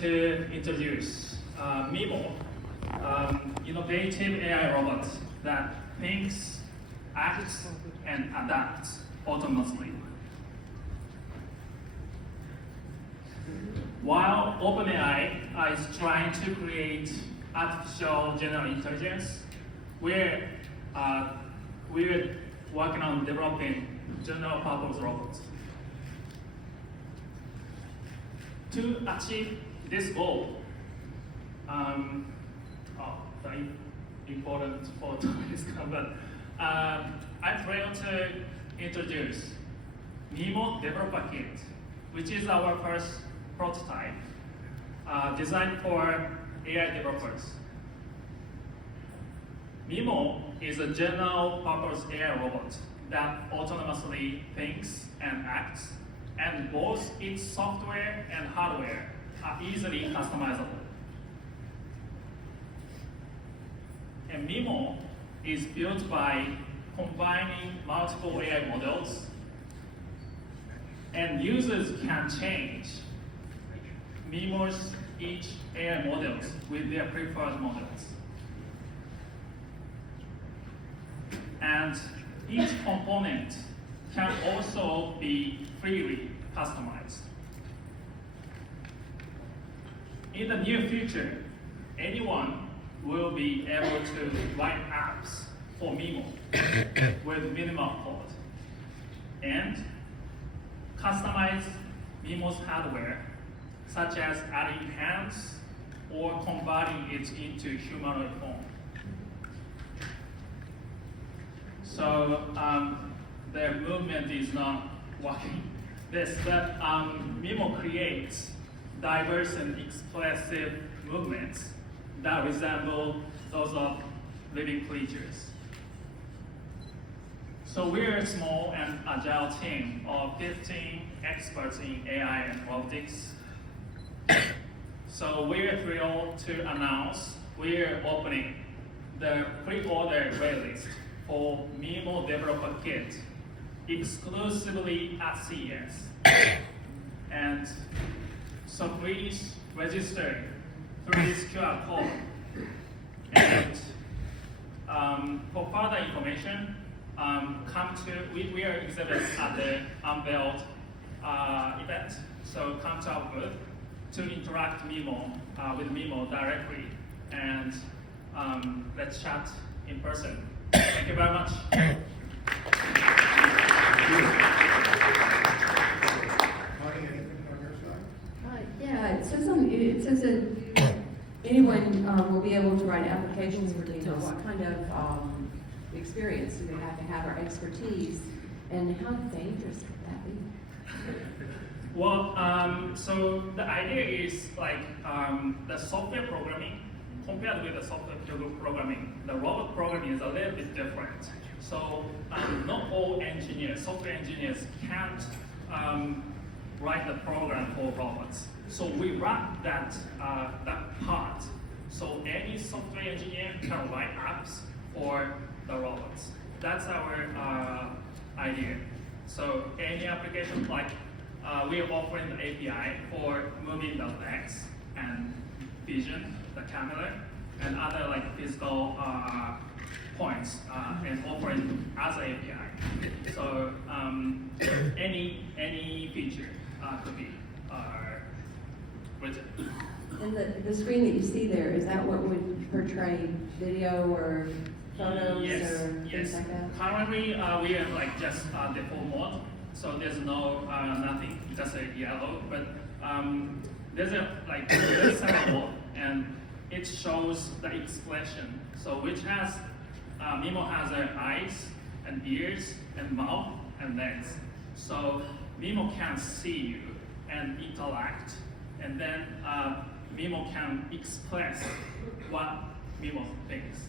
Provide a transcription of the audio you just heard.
to introduce Mimo, innovative AI robot that thinks, acts, and adapts autonomously. While OpenAI is trying to create artificial general intelligence, we're working on developing general purpose robots. To achieve this goal, very important for today's but I'm thrilled to introduce Mimo Developer Kit, which is our first prototype designed for AI developers. Mimo is a general purpose AI robot that autonomously thinks and acts, and both its software and hardware are easily customizable. And Mimo is built by combining multiple AI models, and users can change Mimo's each AI models with their preferred models. And each component can also be freely customized. In the near future, anyone will be able to write apps for Mimo with minimal code and customize Mimo's hardware, such as adding hands or converting it into humanoid form. So the movement is not working. But Mimo creates diverse and expressive movements that resemble those of living creatures. So we're a small and agile team of 15 experts in AI and robotics. So we're thrilled to announce we're opening the pre-order waitlist for Mimo Developer Kit exclusively at CES. And so please register through this QR code. And for further information, we are exhibiting at the Unveiled event. So come to our booth to interact with Mimo directly, and let's chat in person. Thank you very much. Yeah, it says that anyone will be able to write applications for data. What kind of experience do they have to have, or expertise, and how dangerous could that be? Well, so the idea is like the software programming, compared with the software programming, the robot programming is a little bit different. So not all engineers, software engineers can't write the program for robots. So we wrap that part. So any software engineer can write apps for the robots. That's our idea. So any application, like we are offering the API for moving the legs and vision, the camera, and other like physical points, and offering as an API. So any feature could be written. And the screen that you see there, is that what would portray video or photos or things like that? Currently, we are like just default mode, so there's no nothing, just a yellow. But there's a second mode, and it shows the expression. So which has Mimo has eyes and ears and mouth and legs. So Mimo can see you and interact, and then Mimo can express what Mimo thinks.